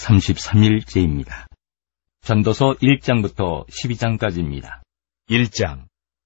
33일째입니다. 전도서 1장부터 12장까지입니다. 1장.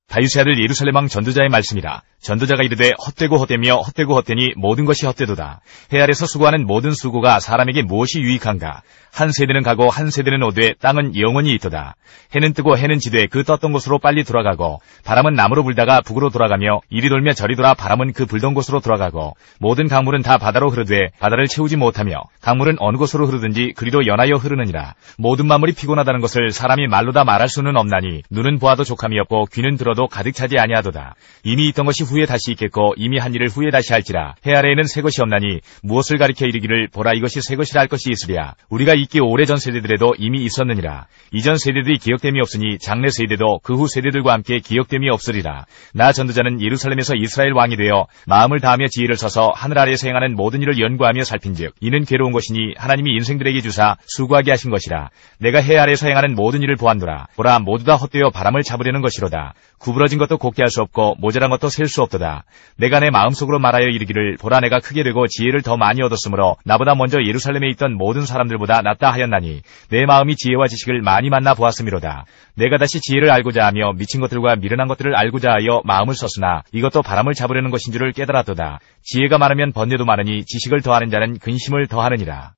다윗의 아들 예루살렘 왕 전도자의 말씀이라. 전도자가 이르되 헛되고 헛되며 헛되고 헛되니 모든 것이 헛되도다. 해 아래서 수고하는 모든 수고가 사람에게 무엇이 유익한가? 한 세대는 가고 한 세대는 오되 땅은 영원히 있도다. 해는 뜨고 해는 지되 그 떴던 곳으로 빨리 돌아가고 바람은 남으로 불다가 북으로 돌아가며 이리 돌며 저리 돌아 바람은 그 불던 곳으로 돌아가고 모든 강물은 다 바다로 흐르되 바다를 채우지 못하며 강물은 어느 곳으로 흐르든지 그리로 연하여 흐르느니라. 모든 만물이 피곤하다는 것을 사람이 말로 다 말할 수는 없나니 눈은 보아도 족함이 없고 귀는 들어도 가득 차지 아니하도다. 이미 있던 것이 후에 다시 있겠고 이미 한 일을 후에 다시 할지라. 해 아래에는 새 것이 없나니 무엇을 가리켜 이르기를 보라 이것이 새 것이라 할 것이 있으랴. 우리가 있기 오래전 세대들에도 이미 있었느니라. 이전 세대들이 기억됨이 없으니 장래 세대도 그 후 세대들과 함께 기억됨이 없으리라. 나 전도자는 예루살렘에서 이스라엘 왕이 되어 마음을 다하며 지혜를 써서 하늘 아래에서 행하는 모든 일을 연구하며 살핀즉 이는 괴로운 것이니 하나님이 인생들에게 주사 수고하게 하신 것이라. 내가 해 아래에서 행하는 모든 일을 보았노라. 보라 모두 다 헛되어 바람을 잡으려는 것이로다. 구부러진 것도 곱게 할 수 없고 모자란 것도 셀 수 없도다. 내가 내 마음속으로 말하여 이르기를 보라 내가 크게 되고 지혜를 더 많이 얻었으므로 나보다 먼저 예루살렘에 있던 모든 사람들보다 낫다 하였나니 내 마음이 지혜와 지식을 많이 만나 보았음이로다. 내가 다시 지혜를 알고자 하며 미친 것들과 미련한 것들을 알고자 하여 마음을 썼으나 이것도 바람을 잡으려는 것인 줄을 깨달았도다. 지혜가 많으면 번뇌도 많으니 지식을 더하는 자는 근심을 더하느니라.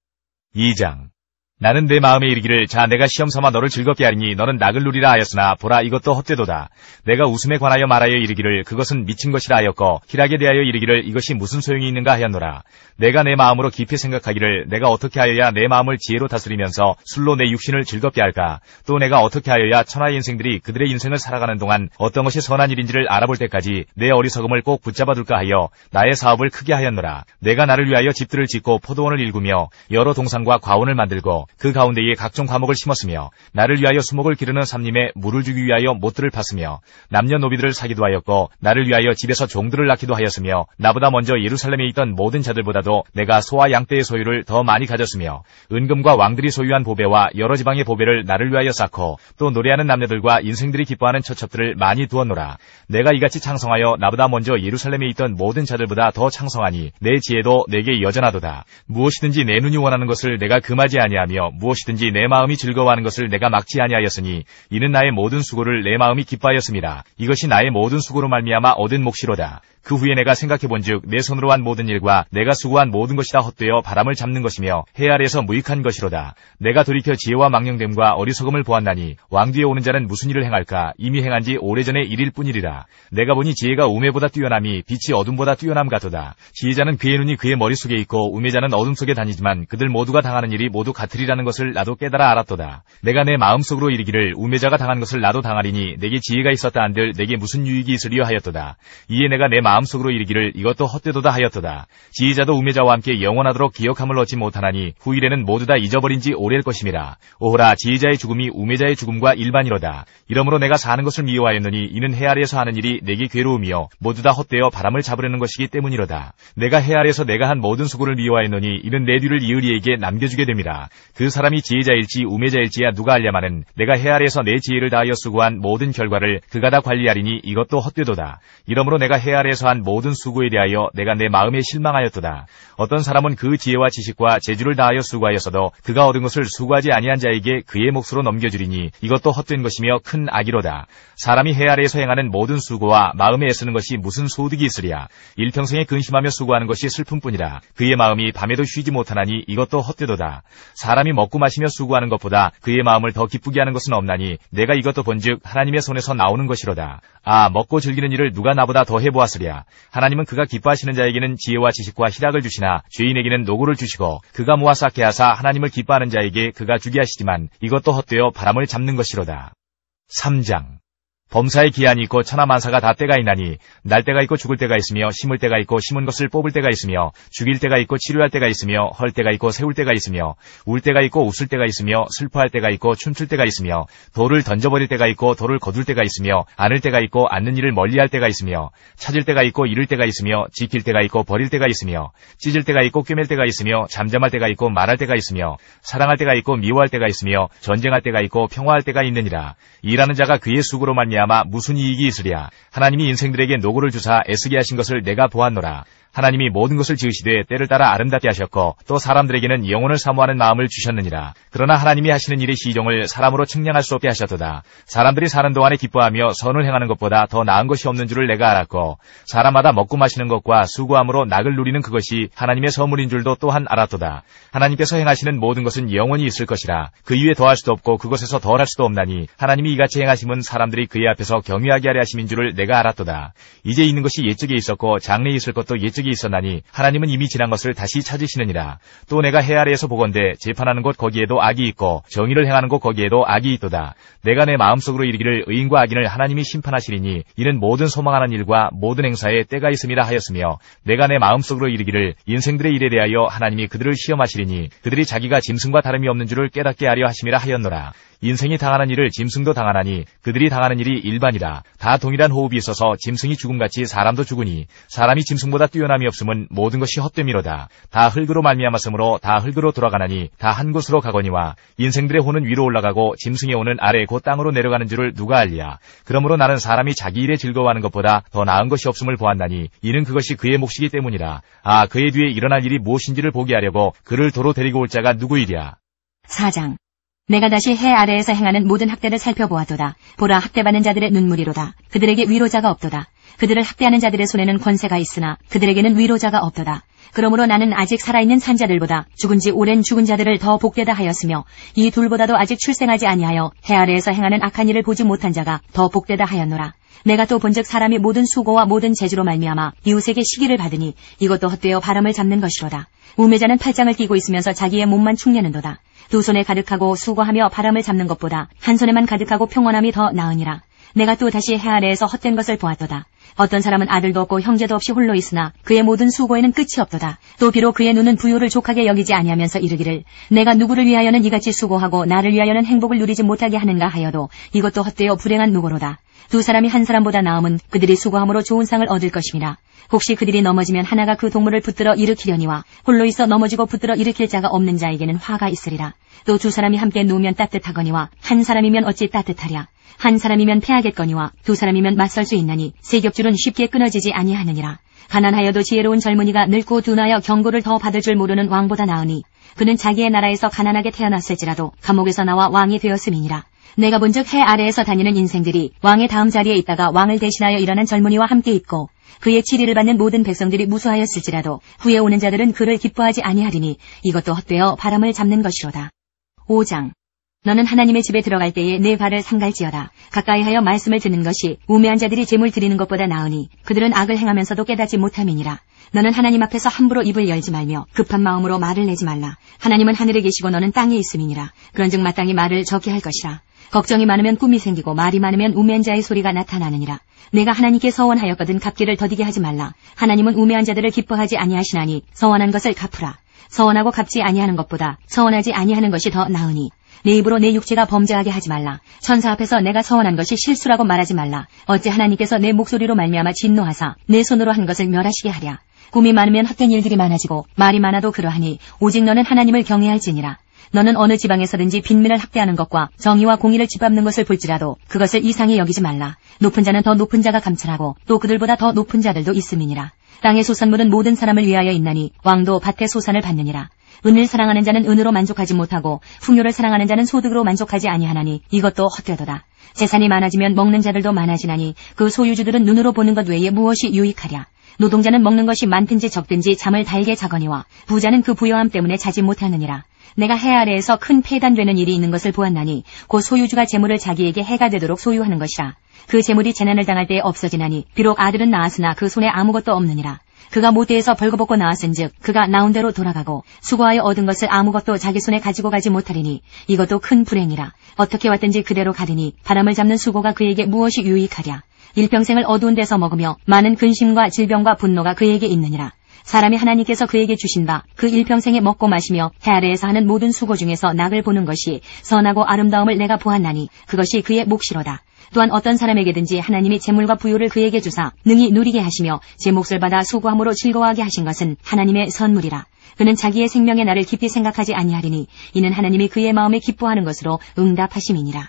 2장. 나는 내 마음에 이르기를 자 내가 시험 삼아 너를 즐겁게 하리니 너는 낙을 누리라 하였으나 보라 이것도 헛되도다. 내가 웃음에 관하여 말하여 이르기를 그것은 미친 것이라 하였고 희락에 대하여 이르기를 이것이 무슨 소용이 있는가 하였노라. 내가 내 마음으로 깊이 생각하기를 내가 어떻게 하여야 내 마음을 지혜로 다스리면서 술로 내 육신을 즐겁게 할까? 또 내가 어떻게 하여야 천하의 인생들이 그들의 인생을 살아가는 동안 어떤 것이 선한 일인지를 알아볼 때까지 내 어리석음을 꼭 붙잡아둘까 하여 나의 사업을 크게 하였노라. 내가 나를 위하여 집들을 짓고 포도원을 일구며 여러 동산과 과원을 만들고 그 가운데에 각종 과목을 심었으며 나를 위하여 수목을 기르는 삼림에 물을 주기 위하여 못들을 팠으며 남녀노비들을 사기도 하였고 나를 위하여 집에서 종들을 낳기도 하였으며 나보다 먼저 예루살렘에 있던 모든 자들보다도 내가 소와 양떼의 소유를 더 많이 가졌으며 은금과 왕들이 소유한 보배와 여러 지방의 보배를 나를 위하여 쌓고 또 노래하는 남녀들과 인생들이 기뻐하는 처첩들을 많이 두었노라. 내가 이같이 창성하여 나보다 먼저 예루살렘에 있던 모든 자들보다 더 창성하니 내 지혜도 내게 여전하도다. 무엇이든지 내 눈이 원하는 것을 내가 금하지 아니하며 무엇이든지 내 마음이 즐거워하는 것을 내가 막지 아니하였으니 이는 나의 모든 수고를 내 마음이 기뻐하였음이라. 이것이 나의 모든 수고로 말미암아 얻은 몫이로다. 그 후에 내가 생각해본즉 내 손으로 한 모든 일과 내가 수고한 모든 것이 다 헛되어 바람을 잡는 것이며 해 아래에서 무익한 것이로다. 내가 돌이켜 지혜와 망령됨과 어리석음을 보았나니 왕 뒤에 오는 자는 무슨 일을 행할까? 이미 행한 지 오래전의 일일 뿐이리라. 내가 보니 지혜가 우매보다 뛰어남이 빛이 어둠보다 뛰어남 같도다. 지혜자는 그의 눈이 그의 머릿속에 있고 우매자는 어둠 속에 다니지만 그들 모두가 당하는 일이 모두 같으리라는 것을 나도 깨달아 알았도다. 내가 내 마음속으로 이르기를 우매자가 당한 것을 나도 당하리니 내게 지혜가 있었다 한들 내게 무슨 유익이 있으리요 하였도다. 이에 내가 내 마음속으로 이르기를 이것도 헛되도다 하였도다. 지혜자도 우매자와 함께 영원하도록 기억함을 얻지 못하나니 후일에는 모두 다 잊어버린 지 오래일 것임이라. 오호라 지혜자의 죽음이 우매자의 죽음과 일반이로다. 이러므로 내가 사는 것을 미워하였느니 이는 해 아래에서 하는 일이 내게 괴로움이요 모두 다 헛되어 바람을 잡으려는 것이기 때문이로다. 내가 해 아래에서 내가 한 모든 수고를 미워하였느니 이는 내 뒤를 이으리에게 남겨주게 됨이라. 그 사람이 지혜자일지 우매자일지야 누가 알랴마는 내가 해 아래에서 내 지혜를 다하여 수고한 모든 결과를 그가 다 관리하리니 이것도 헛되도다. 이러므로 내가 해 아래에서 한 모든 수고에 대하여 내가 내 마음에 실망하였도다. 어떤 사람은 그 지혜와 지식과 재주를 다하여 수고하였어도 그가 얻은 것을 수고하지 아니한 자에게 그의 몫으로 넘겨주리니 이것도 헛된 것이며 큰 악이로다. 사람이 해 아래에서 행하는 모든 수고와 마음에 애쓰는 것이 무슨 소득이 있으랴. 일평생에 근심하며 수고하는 것이 슬픔뿐이라. 그의 마음이 밤에도 쉬지 못하나니 이것도 헛되도다. 사람이 먹고 마시며 수고하는 것보다 그의 마음을 더 기쁘게 하는 것은 없나니 내가 이것도 본즉 하나님의 손에서 나오는 것이로다. 아 먹고 즐기는 일을 누가 나보다 더 해보았으랴. 하나님은 그가 기뻐하시는 자에게는 지혜와 지식과 희락을 주시나 죄인에게는 노고를 주시고 그가 모아 쌓게 하사 하나님을 기뻐하는 자에게 그가 주게 하시지만 이것도 헛되어 바람을 잡는 것이로다. 3장. 범사의 기한이 있고 천하만사가 다 때가 있나니 날 때가 있고 죽을 때가 있으며 심을 때가 있고 심은 것을 뽑을 때가 있으며 죽일 때가 있고 치료할 때가 있으며 헐 때가 있고 세울 때가 있으며 울 때가 있고 웃을 때가 있으며 슬퍼할 때가 있고 춤출 때가 있으며 돌을 던져버릴 때가 있고 돌을 거둘 때가 있으며 안을 때가 있고 안는 일을 멀리할 때가 있으며 찾을 때가 있고 잃을 때가 있으며 지킬 때가 있고 버릴 때가 있으며 찢을 때가 있고 꿰맬 때가 있으며 잠잠할 때가 있고 말할 때가 있으며 사랑할 때가 있고 미워할 때가 있으며 전쟁할 때가 있고 평화할 때가 있느니라. 일하는 자가 그의 수고로 말미암아 무슨 이익이 있으랴. 하나님이 인생들에게 노고를 주사 애쓰게 하신 것을 내가 보았노라. 하나님이 모든 것을 지으시되 때를 따라 아름답게 하셨고 또 사람들에게는 영혼을 사모하는 마음을 주셨느니라. 그러나 하나님이 하시는 일의 시종을 사람으로 측량할 수 없게 하셨도다. 사람들이 사는 동안에 기뻐하며 선을 행하는 것보다 더 나은 것이 없는 줄을 내가 알았고 사람마다 먹고 마시는 것과 수고함으로 낙을 누리는 그것이 하나님의 선물인 줄도 또한 알았도다. 하나님께서 행하시는 모든 것은 영원히 있을 것이라. 그 이에 더할 수도 없고 그것에서 덜할 수도 없나니 하나님이 이같이 행하심은 사람들이 그의 앞에서 경외하게 하려 하심인 줄을 내가 알았도다. 이제 있는 것이 옛적에 있었고 장래에 있을 것도 옛적에 있었나니 하나님은 이미 지난 것을 다시 찾으시느니라. 또 내가 해 아래에서 보건대 재판하는 곳 거기에도 악이 있고 정의를 행하는 곳 거기에도 악이 있도다. 내가 내 마음속으로 이르기를 의인과 악인을 하나님이 심판하시리니 이는 모든 소망하는 일과 모든 행사에 때가 있음이라 하였으며 내가 내 마음속으로 이르기를 인생들의 일에 대하여 하나님이 그들을 시험하시리니 그들이 자기가 짐승과 다름이 없는 줄을 깨닫게 하려 하심이라 하였노라. 인생이 당하는 일을 짐승도 당하나니 그들이 당하는 일이 일반이라. 다 동일한 호흡이 있어서 짐승이 죽음같이 사람도 죽으니 사람이 짐승보다 뛰어남이 없음은 모든 것이 헛됨이로다. 다 흙으로 말미암았으므로 다 흙으로 돌아가나니 다 한 곳으로 가거니와 인생들의 혼은 위로 올라가고 짐승의 혼은 아래 곧 땅으로 내려가는 줄을 누가 알리야. 그러므로 나는 사람이 자기 일에 즐거워하는 것보다 더 나은 것이 없음을 보았나니 이는 그것이 그의 몫이기 때문이라. 아, 그의 뒤에 일어날 일이 무엇인지를 보게 하려고 그를 도로 데리고 올 자가 누구이랴. 4장. 내가 다시 해 아래에서 행하는 모든 학대를 살펴보았도다. 보라, 학대받는 자들의 눈물이로다. 그들에게 위로자가 없도다. 그들을 학대하는 자들의 손에는 권세가 있으나 그들에게는 위로자가 없도다. 그러므로 나는 아직 살아있는 산자들보다 죽은 지 오랜 죽은 자들을 더 복되다 하였으며 이 둘보다도 아직 출생하지 아니하여 해 아래에서 행하는 악한 일을 보지 못한 자가 더 복되다 하였노라. 내가 또 본즉 사람이 모든 수고와 모든 재주로 말미암아 이웃에게 시기를 받으니 이것도 헛되어 바람을 잡는 것이로다. 우매자는 팔짱을 끼고 있으면서 자기의 몸만 축내는도다. 두 손에 가득하고 수고하며 바람을 잡는 것보다 한 손에만 가득하고 평온함이 더 나으니라. 내가 또 다시 해 아래에서 헛된 것을 보았도다. 어떤 사람은 아들도 없고 형제도 없이 홀로 있으나 그의 모든 수고에는 끝이 없도다. 또 비록 그의 눈은 부요를 족하게 여기지 아니하면서 이르기를 내가 누구를 위하여는 이같이 수고하고 나를 위하여는 행복을 누리지 못하게 하는가 하여도 이것도 헛되어 불행한 노고로다. 두 사람이 한 사람보다 나음은 그들이 수고함으로 좋은 상을 얻을 것임이라. 혹시 그들이 넘어지면 하나가 그 동물을 붙들어 일으키려니와 홀로 있어 넘어지고 붙들어 일으킬 자가 없는 자에게는 화가 있으리라. 또 두 사람이 함께 누우면 따뜻하거니와 한 사람이면 어찌 따뜻하랴. 한 사람이면 패하겠거니와 두 사람이면 맞설 수 있나니 세 겹줄은 쉽게 끊어지지 아니하느니라. 가난하여도 지혜로운 젊은이가 늙고 둔하여 경고를 더 받을 줄 모르는 왕보다 나으니 그는 자기의 나라에서 가난하게 태어났을지라도 감옥에서 나와 왕이 되었음이니라. 내가 본즉 해 아래에서 다니는 인생들이 왕의 다음 자리에 있다가 왕을 대신하여 일어난 젊은이와 함께 있고 그의 치리를 받는 모든 백성들이 무수하였을지라도 후에 오는 자들은 그를 기뻐하지 아니하리니 이것도 헛되어 바람을 잡는 것이로다. 5장. 너는 하나님의 집에 들어갈 때에 내 발을 상갈지어다. 가까이하여 말씀을 듣는 것이 우매한 자들이 제물 드리는 것보다 나으니 그들은 악을 행하면서도 깨닫지 못함이니라. 너는 하나님 앞에서 함부로 입을 열지 말며 급한 마음으로 말을 내지 말라. 하나님은 하늘에 계시고 너는 땅에 있음이니라. 그런즉 마땅히 말을 적게 할 것이라. 걱정이 많으면 꿈이 생기고 말이 많으면 우매한 자의 소리가 나타나느니라. 내가 하나님께 서원하였거든 갚기를 더디게 하지 말라. 하나님은 우매한 자들을 기뻐하지 아니하시나니 서원한 것을 갚으라. 서원하고 갚지 아니하는 것보다 서원하지 아니하는 것이 더 나으니 내 입으로 내 육체가 범죄하게 하지 말라. 천사 앞에서 내가 서원한 것이 실수라고 말하지 말라. 어찌 하나님께서 내 목소리로 말미암아 진노하사 내 손으로 한 것을 멸하시게 하랴. 꿈이 많으면 헛된 일들이 많아지고 말이 많아도 그러하니 오직 너는 하나님을 경외할지니라. 너는 어느 지방에서든지 빈민을 학대하는 것과 정의와 공의를 짓밟는 것을 볼지라도 그것을 이상히 여기지 말라. 높은 자는 더 높은 자가 감찰하고 또 그들보다 더 높은 자들도 있음이니라. 땅의 소산물은 모든 사람을 위하여 있나니 왕도 밭의 소산을 받느니라. 은을 사랑하는 자는 은으로 만족하지 못하고 풍요를 사랑하는 자는 소득으로 만족하지 아니하나니 이것도 헛되도다. 재산이 많아지면 먹는 자들도 많아지나니 그 소유주들은 눈으로 보는 것 외에 무엇이 유익하랴. 노동자는 먹는 것이 많든지 적든지 잠을 달게 자거니와 부자는 그 부여함 때문에 자지 못하느니라. 내가 해 아래에서 큰 폐단되는 일이 있는 것을 보았나니 곧 소유주가 재물을 자기에게 해가 되도록 소유하는 것이라. 그 재물이 재난을 당할 때에 없어지나니 비록 아들은 낳았으나 그 손에 아무것도 없느니라. 그가 모태에서 벌거벗고 나왔은즉 그가 나온 대로 돌아가고 수고하여 얻은 것을 아무것도 자기 손에 가지고 가지 못하리니 이것도 큰 불행이라. 어떻게 왔든지 그대로 가리니 바람을 잡는 수고가 그에게 무엇이 유익하랴. 일평생을 어두운 데서 먹으며 많은 근심과 질병과 분노가 그에게 있느니라. 사람이 하나님께서 그에게 주신 바 그 일평생에 먹고 마시며 해 아래에서 하는 모든 수고 중에서 낙을 보는 것이 선하고 아름다움을 내가 보았나니 그것이 그의 몫이로다. 또한 어떤 사람에게든지 하나님이 재물과 부요를 그에게 주사 능히 누리게 하시며 제 몫을 받아 수고함으로 즐거워하게 하신 것은 하나님의 선물이라. 그는 자기의 생명의 날을 깊이 생각하지 아니하리니 이는 하나님이 그의 마음에 기뻐하는 것으로 응답하심이니라.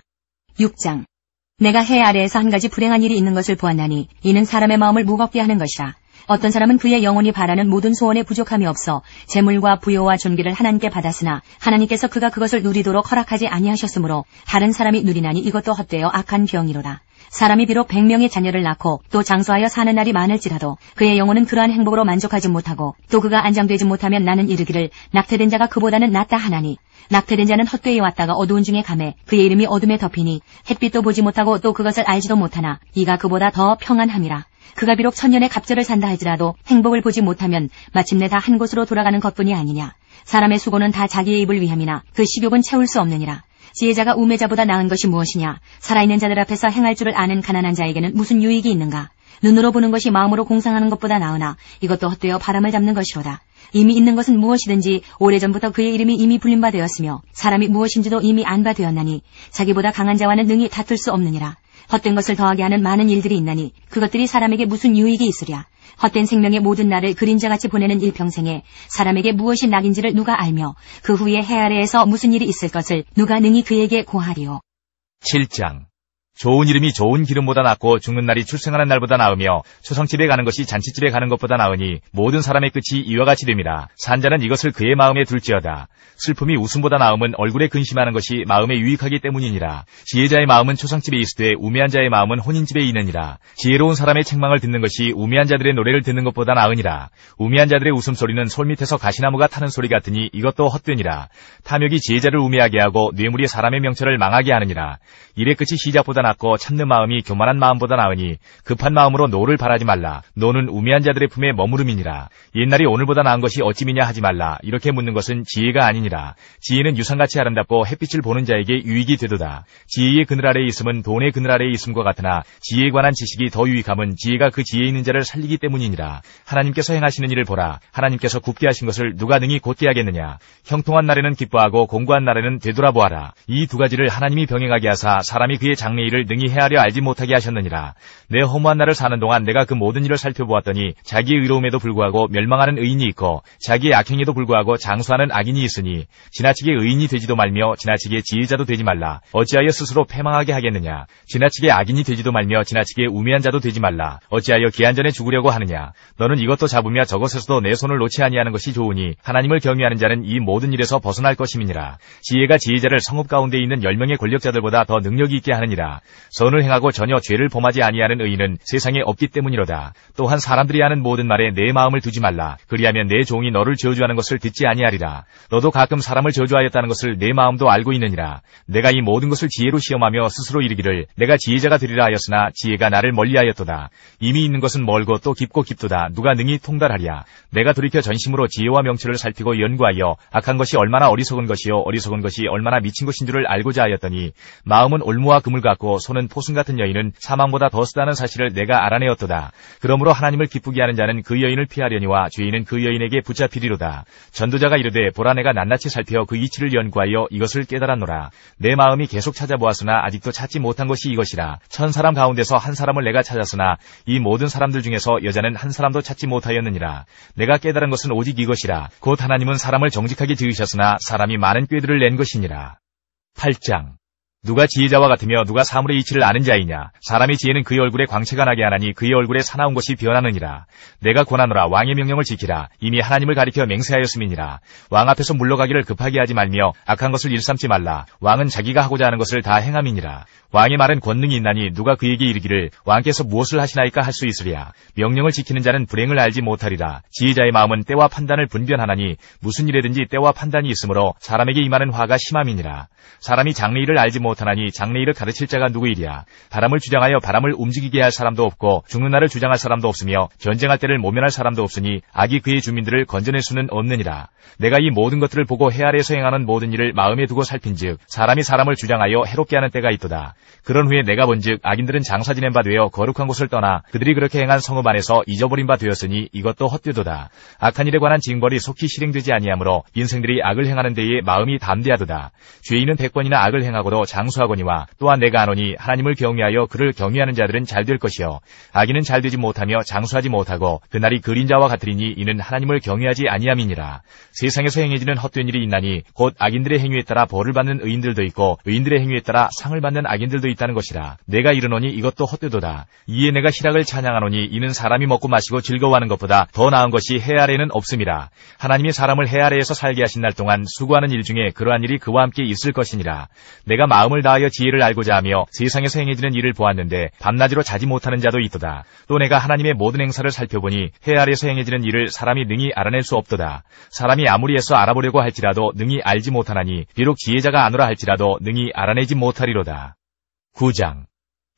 6장. 내가 해 아래에서 한 가지 불행한 일이 있는 것을 보았나니 이는 사람의 마음을 무겁게 하는 것이라. 어떤 사람은 그의 영혼이 바라는 모든 소원에 부족함이 없어 재물과 부요와 존귀를 하나님께 받았으나 하나님께서 그가 그것을 누리도록 허락하지 아니하셨으므로 다른 사람이 누리나니 이것도 헛되어 악한 병이로다. 사람이 비록 100명의 자녀를 낳고 또 장수하여 사는 날이 많을지라도 그의 영혼은 그러한 행복으로 만족하지 못하고 또 그가 안장되지 못하면 나는 이르기를 낙태된 자가 그보다는 낫다 하나니 낙태된 자는 헛되이 왔다가 어두운 중에 가매 그의 이름이 어둠에 덮이니 햇빛도 보지 못하고 또 그것을 알지도 못하나 이가 그보다 더 평안함이라. 그가 비록 천년의 갑절을 산다 할지라도 행복을 보지 못하면 마침내 다 한 곳으로 돌아가는 것뿐이 아니냐. 사람의 수고는 다 자기의 입을 위함이나 그 식욕은 채울 수 없느니라. 지혜자가 우매자보다 나은 것이 무엇이냐. 살아있는 자들 앞에서 행할 줄을 아는 가난한 자에게는 무슨 유익이 있는가. 눈으로 보는 것이 마음으로 공상하는 것보다 나으나 이것도 헛되어 바람을 잡는 것이로다. 이미 있는 것은 무엇이든지 오래전부터 그의 이름이 이미 불린 바 되었으며 사람이 무엇인지도 이미 안 바 되었나니 자기보다 강한 자와는 능히 다툴 수 없느니라. 헛된 것을 더하게 하는 많은 일들이 있나니 그것들이 사람에게 무슨 유익이 있으랴. 헛된 생명의 모든 날을 그림자같이 보내는 일평생에 사람에게 무엇이 낙인지를 누가 알며 그 후에 해 아래에서 무슨 일이 있을 것을 누가 능히 그에게 고하리요. 7장. 좋은 이름이 좋은 기름보다 낫고 죽는 날이 출생하는 날보다 나으며 초상집에 가는 것이 잔치집에 가는 것보다 나으니 모든 사람의 끝이 이와 같이 됨이라. 산자는 이것을 그의 마음에 둘지어다. 슬픔이 웃음보다 나음은 얼굴에 근심하는 것이 마음에 유익하기 때문이니라. 지혜자의 마음은 초상집에 있으되 우매한 자의 마음은 혼인집에 있느니라. 지혜로운 사람의 책망을 듣는 것이 우매한 자들의 노래를 듣는 것보다 나으니라. 우매한 자들의 웃음소리는 솔밑에서 가시나무가 타는 소리 같으니 이것도 헛되니라. 탐욕이 지혜자를 우매하게 하고 뇌물이 사람의 명철을 망하게 하느니라. 일의 끝이 시작보다 낫고 참는 마음이 교만한 마음보다 나으니 급한 마음으로 노를 바라지 말라. 노는 우매한 자들의 품에 머무름이니라. 옛날이 오늘보다 나은 것이 어찌미냐 하지 말라. 이렇게 묻는 것은 지혜가 아니니라. 지혜는 유산같이 아름답고 햇빛을 보는 자에게 유익이 되도다. 지혜의 그늘 아래에 있음은 돈의 그늘 아래에 있음과 같으나 지혜에 관한 지식이 더 유익함은 지혜가 그 지혜에 있는 자를 살리기 때문이니라. 하나님께서 행하시는 일을 보라. 하나님께서 굽게 하신 것을 누가 능히 곧게 하겠느냐. 형통한 날에는 기뻐하고 공고한 날에는 되돌아보아라. 이 두 가지를 하나님이 병행하게 하사 사람이 그의 장래일을 능히 헤아려 알지 못하게 하셨느니라. 내 허무한 날을 사는 동안 내가 그 모든 일을 살펴보았더니 자기의 의로움에도 불구하고 멸망하는 의인이 있고 자기의 악행에도 불구하고 장수하는 악인이 있으니 지나치게 의인이 되지도 말며 지나치게 지혜자도 되지 말라. 어찌하여 스스로 패망하게 하겠느냐. 지나치게 악인이 되지도 말며 지나치게 우매한 자도 되지 말라. 어찌하여 기한 전에 죽으려고 하느냐. 너는 이것도 잡으며 저것에서도 내 손을 놓지 아니하는 것이 좋으니 하나님을 경외하는 자는 이 모든 일에서 벗어날 것임이니라. 지혜가 지혜자를 성읍 가운데 있는 10명의 권력자들보다 더 능력이 있게 하느니라. 선을 행하고 전혀 죄를 범하지 아니하는 의인은 세상에 없기 때문이로다. 또한 사람들이 하는 모든 말에 내 마음을 두지 말라. 그리하면 내 종이 너를 저주하는 것을 듣지 아니하리라. 너도 가끔 사람을 저주하였다는 것을 내 마음도 알고 있느니라. 내가 이 모든 것을 지혜로 시험하며 스스로 이르기를 내가 지혜자가 되리라 하였으나 지혜가 나를 멀리하였도다. 이미 있는 것은 멀고 또 깊고 깊도다. 누가 능히 통달하랴. 내가 돌이켜 전심으로 지혜와 명철을 살피고 연구하여 악한 것이 얼마나 어리석은 것이요 어리석은 것이 얼마나 미친 것인 줄을 알고자 하였더니 마음은 올무와 그물 같고 손은 포순 같은 여인은 사망보다 더 쓰다는 사실을 내가 알아내었도다. 그러므로 하나님을 기쁘게 하는 자는 그 여인을 피하려니와 죄인은 그 여인에게 붙잡히리로다. 전도자가 이르되 보라 내가 낱낱이 살펴 그 이치를 연구하여 이것을 깨달았노라. 내 마음이 계속 찾아보았으나 아직도 찾지 못한 것이 이것이라. 1000사람 가운데서 한 사람을 내가 찾았으나 이 모든 사람들 중에서 여자는 한 사람도 찾지 못하였느니라. 내가 깨달은 것은 오직 이것이라. 곧 하나님은 사람을 정직하게 지으셨으나 사람이 많은 꾀들을 낸 것이니라. 8장. 누가 지혜자와 같으며 누가 사물의 이치를 아는 자이냐. 사람의 지혜는 그의 얼굴에 광채가 나게 하나니 그의 얼굴에 사나운 것이 변하느니라. 내가 권하노라. 왕의 명령을 지키라. 이미 하나님을 가리켜 맹세하였음이니라. 왕 앞에서 물러가기를 급하게 하지 말며 악한 것을 일삼지 말라. 왕은 자기가 하고자 하는 것을 다 행함이니라. 왕의 말은 권능이 있나니 누가 그에게 이르기를 왕께서 무엇을 하시나이까 할 수 있으랴. 명령을 지키는 자는 불행을 알지 못하리라. 지혜자의 마음은 때와 판단을 분별하나니 무슨 일에든지 때와 판단이 있으므로 사람에게 임하는 화가 심함이니라. 사람이 장래일을 알지 못하나니 장래일을 가르칠 자가 누구이랴. 바람을 주장하여 바람을 움직이게 할 사람도 없고 죽는 날을 주장할 사람도 없으며 전쟁할 때를 모면할 사람도 없으니 악이 그의 주민들을 건져낼 수는 없느니라. 내가 이 모든 것들을 보고 해 아래에서 행하는 모든 일을 마음에 두고 살핀즉 사람이 사람을 주장하여 해롭게 하는 때가 있도다. 그런 후에 내가 본즉 악인들은 장사 지낸 바 되어 거룩한 곳을 떠나 그들이 그렇게 행한 성읍 안에서 잊어버린 바 되었으니 이것도 헛되도다. 악한 일에 관한 징벌이 속히 실행되지 아니하므로 인생들이 악을 행하는 데에 마음이 담대하도다. 죄인은 100번이나 악을 행하고도 장수하거니와 또한 내가 아노니 하나님을 경외하여 그를 경외하는 자들은 잘 될 것이요 악인은 잘 되지 못하며 장수하지 못하고 그날이 그림자와 같으리니 이는 하나님을 경외하지 아니함이니라. 세상에서 행해지는 헛된 일이 있나니 곧 악인들의 행위에 따라 벌을 받는 의인들도 있고 의인들의 행위에 따라 상을 받는 악인들도 악인들도 있다는 것이라. 내가 이르노니 이것도 헛되도다. 이에 내가 희락을 찬양하노니 이는 사람이 먹고 마시고 즐거워하는 것보다 더 나은 것이 해 아래에는 없음이라. 하나님이 사람을 해 아래에서 살게 하신 날 동안 수고하는 일 중에 그러한 일이 그와 함께 있을 것이니라. 내가 마음을 다하여 지혜를 알고자 하며 세상에서 행해지는 일을 보았는데 밤낮으로 자지 못하는 자도 있도다. 또 내가 하나님의 모든 행사를 살펴보니 해 아래에서 행해지는 일을 사람이 능히 알아낼 수 없도다. 사람이 아무리 애써 알아보려고 할지라도 능히 알지 못하나니 비록 지혜자가 아노라 할지라도 능히 알아내지 못하리로다. 9장.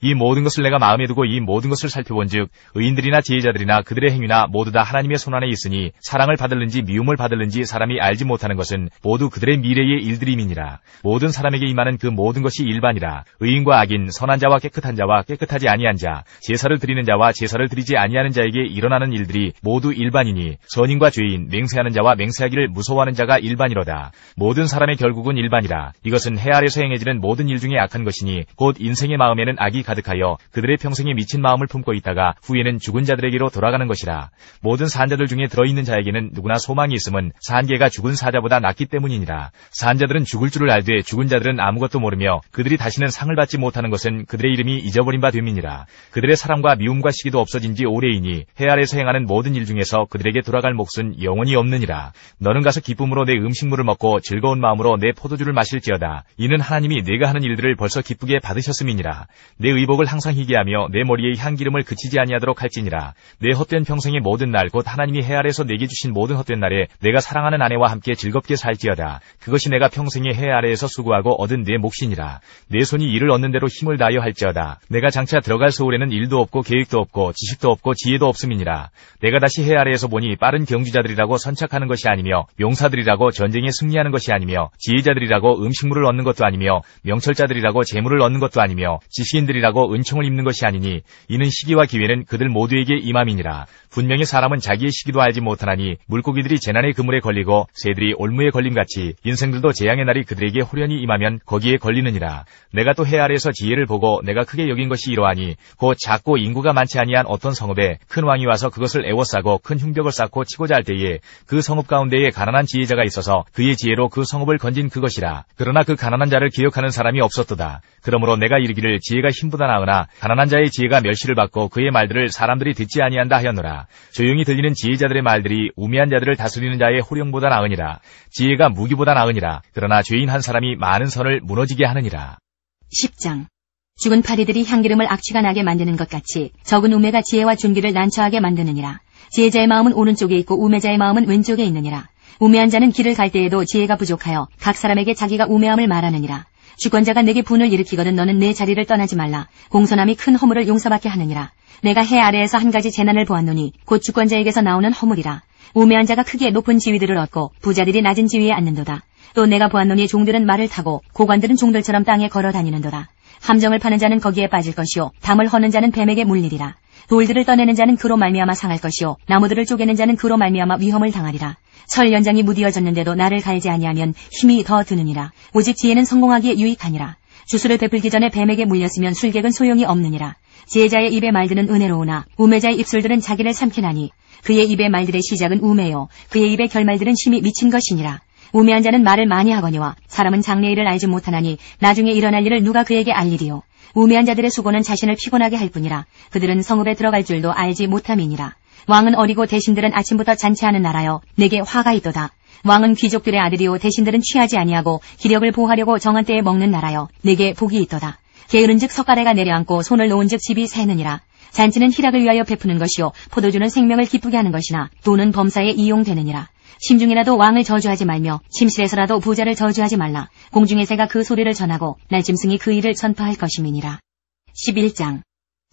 이 모든 것을 내가 마음에 두고 이 모든 것을 살펴본즉 의인들이나 지혜자들이나 그들의 행위나 모두 다 하나님의 손안에 있으니 사랑을 받을는지 미움을 받을는지 사람이 알지 못하는 것은 모두 그들의 미래의 일들임이니라. 모든 사람에게 임하는 그 모든 것이 일반이라. 의인과 악인, 선한 자와 깨끗한 자와 깨끗하지 아니한 자, 제사를 드리는 자와 제사를 드리지 아니하는 자에게 일어나는 일들이 모두 일반이니 선인과 죄인, 맹세하는 자와 맹세하기를 무서워하는 자가 일반이로다. 모든 사람의 결국은 일반이라. 이것은 해 아래서 행해지는 모든 일 중에 악한 것이니 곧 인생의 마음에는 악이 가득하여 그들의 평생에 미친 마음을 품고 있다가 후에는 죽은 자들에게로 돌아가는 것이라. 모든 산자들 중에 들어있는 자에게는 누구나 소망이 있음은 산개가 죽은 사자보다 낫기 때문이니라. 산자들은 죽을 줄을 알되 죽은 자들은 아무것도 모르며 그들이 다시는 상을 받지 못하는 것은 그들의 이름이 잊어버린 바 됨이니라. 그들의 사랑과 미움과 시기도 없어진 지 오래이니 해 아래에서 행하는 모든 일 중에서 그들에게 돌아갈 몫은 영원히 없느니라. 너는 가서 기쁨으로 내 음식물을 먹고 즐거운 마음으로 내 포도주를 마실지어다. 이는 하나님이 내가 하는 일들을 벌써 기쁘게 받으셨음이니라. 내 의복을 항상 희게 하며 내 머리의 향기름을 그치지 아니하도록 할지니라. 내 헛된 평생의 모든 날 곧 하나님이 해 아래에서 내게 주신 모든 헛된 날에 내가 사랑하는 아내와 함께 즐겁게 살지어다. 그것이 내가 평생의 해 아래에서 수고하고 얻은 내 몫이니라. 내 손이 일을 얻는 대로 힘을 다하여 할지어다. 내가 장차 들어갈 서울에는 일도 없고 계획도 없고 지식도 없고 지혜도 없음이니라. 내가 다시 해 아래에서 보니 빠른 경주자들이라고 선착하는 것이 아니며 용사들이라고 전쟁에 승리하는 것이 아니며 지혜자들이라고 음식물을 얻는 것도 아니며 명철자들이라고 재물을 얻는 것도 아니며 지식인들이라고 은총을 입는 것이 아니니 이는 시기와 기회는 그들 모두에게 임함이니라. 분명히 사람은 자기의 시기도 알지 못하나니 물고기들이 재난의 그물에 걸리고 새들이 올무에 걸림같이 인생들도 재앙의 날이 그들에게 호련히 임하면 거기에 걸리느니라. 내가 또 해 아래에서 지혜를 보고 내가 크게 여긴 것이 이러하니 곧 작고 인구가 많지 아니한 어떤 성읍에 큰 왕이 와서 그것을 애워싸고 큰 흉벽을 쌓고 치고자 할 때에 그 성읍 가운데에 가난한 지혜자가 있어서 그의 지혜로 그 성읍을 건진 그것이라. 그러나 그 가난한 자를 기억하는 사람이 없었도다. 그러므로 내가 이르기를 지혜가 힘보다 나으나 가난한 자의 지혜가 멸시를 받고 그의 말들을 사람들이 듣지 아니한다 하였노라. 조용히 들리는 지혜자들의 말들이 우매한 자들을 다스리는 자의 호령보다 나으니라. 지혜가 무기보다 나으니라. 그러나 죄인 한 사람이 많은 선을 무너지게 하느니라. 10장. 죽은 파리들이 향기름을 악취가 나게 만드는 것 같이 적은 우매가 지혜와 존귀를 난처하게 만드느니라. 지혜자의 마음은 오른쪽에 있고 우매자의 마음은 왼쪽에 있느니라. 우매한 자는 길을 갈 때에도 지혜가 부족하여 각 사람에게 자기가 우매함을 말하느니라. 주권자가 내게 분을 일으키거든 너는 내 자리를 떠나지 말라. 공손함이 큰 허물을 용서받게 하느니라. 내가 해 아래에서 한 가지 재난을 보았노니 곧 주권자에게서 나오는 허물이라. 우매한 자가 크게 높은 지위들을 얻고 부자들이 낮은 지위에 앉는도다. 또 내가 보았노니 종들은 말을 타고 고관들은 종들처럼 땅에 걸어 다니는도다. 함정을 파는 자는 거기에 빠질 것이요 담을 허는 자는 뱀에게 물리리라. 돌들을 떠내는 자는 그로 말미암아 상할 것이요 나무들을 쪼개는 자는 그로 말미암아 위험을 당하리라. 철 연장이 무디어졌는데도 나를 갈지 아니하면 힘이 더 드느니라. 오직 지혜는 성공하기에 유익하니라. 주술을 베풀기 전에 뱀에게 물렸으면 술객은 소용이 없느니라. 지혜자의 입의 말들은 은혜로우나 우매자의 입술들은 자기를 삼키나니 그의 입의 말들의 시작은 우매요 그의 입의 결말들은 심히 미친 것이니라. 우매한 자는 말을 많이 하거니와 사람은 장래 일을 알지 못하나니 나중에 일어날 일을 누가 그에게 알리리요. 우매한 자들의 수고는 자신을 피곤하게 할 뿐이라. 그들은 성읍에 들어갈 줄도 알지 못함이니라. 왕은 어리고 대신들은 아침부터 잔치하는 나라여 내게 화가 있도다. 왕은 귀족들의 아들이요 대신들은 취하지 아니하고 기력을 보하려고 정한 때에 먹는 나라여 내게 복이 있도다. 게으른즉 석가래가 내려앉고 손을 놓은즉 집이 새느니라. 잔치는 희락을 위하여 베푸는 것이요 포도주는 생명을 기쁘게 하는 것이나 돈은 범사에 이용되느니라. 심중이라도 왕을 저주하지 말며 침실에서라도 부자를 저주하지 말라. 공중의 새가 그 소리를 전하고 날짐승이 그 일을 전파할 것임이니라. 11장.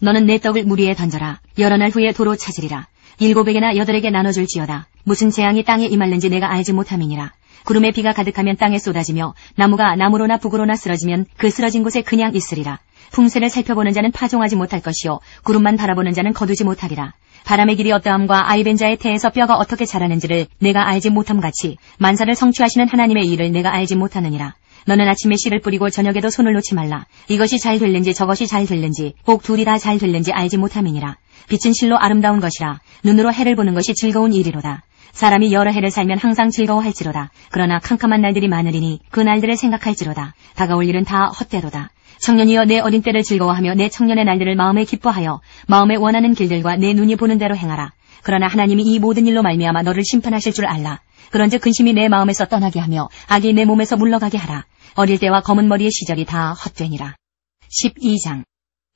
너는 내 떡을 물 위에 던져라. 여러 날 후에 도로 찾으리라. 7에게나 8에게 나눠줄지어다. 무슨 재앙이 땅에 임할는지 내가 알지 못함이니라. 구름에 비가 가득하면 땅에 쏟아지며 나무가 나무로나 북으로나 쓰러지면 그 쓰러진 곳에 그냥 있으리라. 풍세를 살펴보는 자는 파종하지 못할 것이요 구름만 바라보는 자는 거두지 못하리라. 바람의 길이 어떠함과 아이벤 자의 태에서 뼈가 어떻게 자라는지를 내가 알지 못함같이 만사를 성취하시는 하나님의 일을 내가 알지 못하느니라. 너는 아침에 씨를 뿌리고 저녁에도 손을 놓지 말라. 이것이 잘 될는지 저것이 잘 될는지 꼭 둘이 다 잘 될는지 알지 못함이니라. 빛은 실로 아름다운 것이라. 눈으로 해를 보는 것이 즐거운 일이로다. 사람이 여러 해를 살면 항상 즐거워할지로다. 그러나 캄캄한 날들이 많으리니 그 날들을 생각할지로다. 다가올 일은 다 헛되도다. 청년이여 내 어린 때를 즐거워하며 내 청년의 날들을 마음에 기뻐하여 마음에 원하는 길들과 내 눈이 보는 대로 행하라. 그러나 하나님이 이 모든 일로 말미암아 너를 심판하실 줄 알라. 그런즉 근심이 내 마음에서 떠나게 하며 악이 내 몸에서 물러가게 하라. 어릴 때와 검은 머리의 시절이 다 헛되니라. 12장.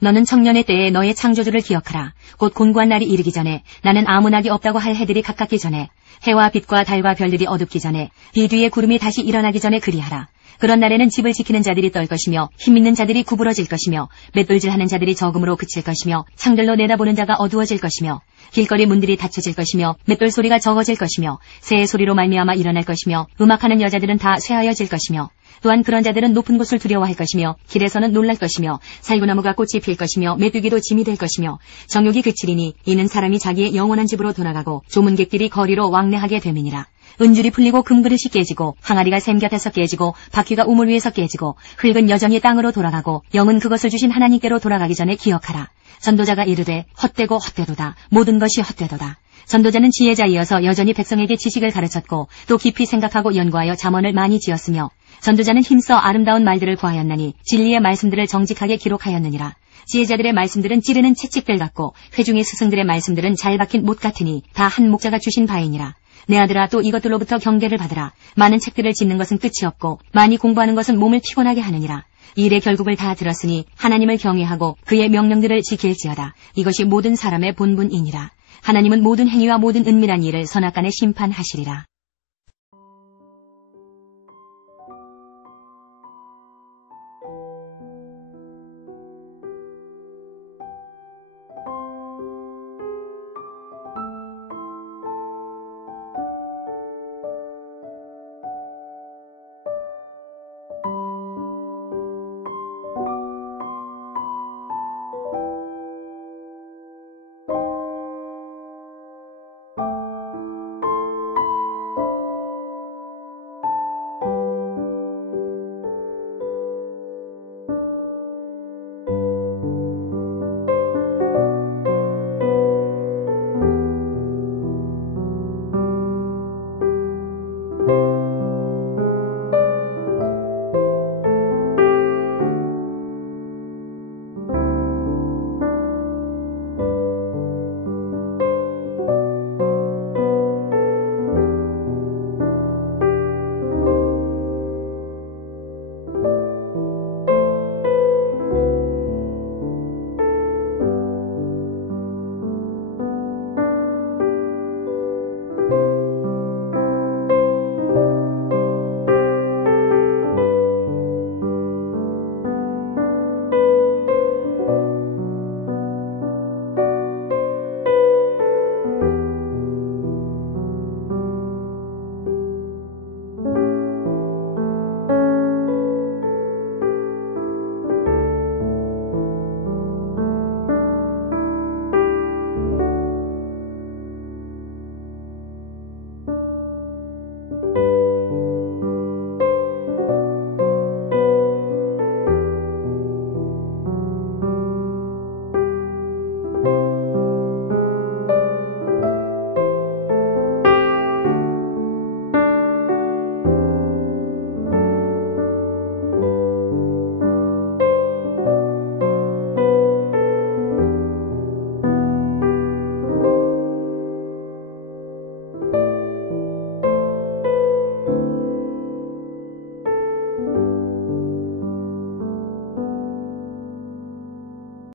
너는 청년의 때에 너의 창조주를 기억하라. 곧 곤고한 날이 이르기 전에 나는 아무 낙이 없다고 할 해들이 가깝기 전에 해와 빛과 달과 별들이 어둡기 전에 비 뒤에 구름이 다시 일어나기 전에 그리하라. 그런 날에는 집을 지키는 자들이 떨 것이며 힘있는 자들이 구부러질 것이며 맷돌질하는 자들이 적음으로 그칠 것이며 창들로 내다보는 자가 어두워질 것이며 길거리 문들이 닫혀질 것이며 맷돌 소리가 적어질 것이며 새의 소리로 말미암아 일어날 것이며 음악하는 여자들은 다 쇠하여질 것이며 또한 그런 자들은 높은 곳을 두려워할 것이며 길에서는 놀랄 것이며 살구나무가 꽃이 필 것이며 메뚜기도 짐이 될 것이며 정욕이 그치리니 이는 사람이 자기의 영원한 집으로 돌아가고 조문객들이 거리로 왕래하게 됨이니라. 은줄이 풀리고 금그릇이 깨지고 항아리가 샘 곁에서 깨지고 바퀴가 우물 위에서 깨지고 흙은 여전히 땅으로 돌아가고 영은 그것을 주신 하나님께로 돌아가기 전에 기억하라. 전도자가 이르되 헛되고 헛되도다. 모든 것이 헛되도다. 전도자는 지혜자이어서 여전히 백성에게 지식을 가르쳤고 또 깊이 생각하고 연구하여 잠언을 많이 지었으며 전도자는 힘써 아름다운 말들을 구하였나니 진리의 말씀들을 정직하게 기록하였느니라. 지혜자들의 말씀들은 찌르는 채찍들 같고 회중의 스승들의 말씀들은 잘 박힌 못 같으니 다 한 목자가 주신 바이니라. 내 아들아 또 이것들로부터 경계를 받으라. 많은 책들을 짓는 것은 끝이 없고 많이 공부하는 것은 몸을 피곤하게 하느니라. 이 일의 결국을 다 들었으니 하나님을 경외하고 그의 명령들을 지킬지어다. 이것이 모든 사람의 본분이니라. 하나님은 모든 행위와 모든 은밀한 일을 선악간에 심판하시리라.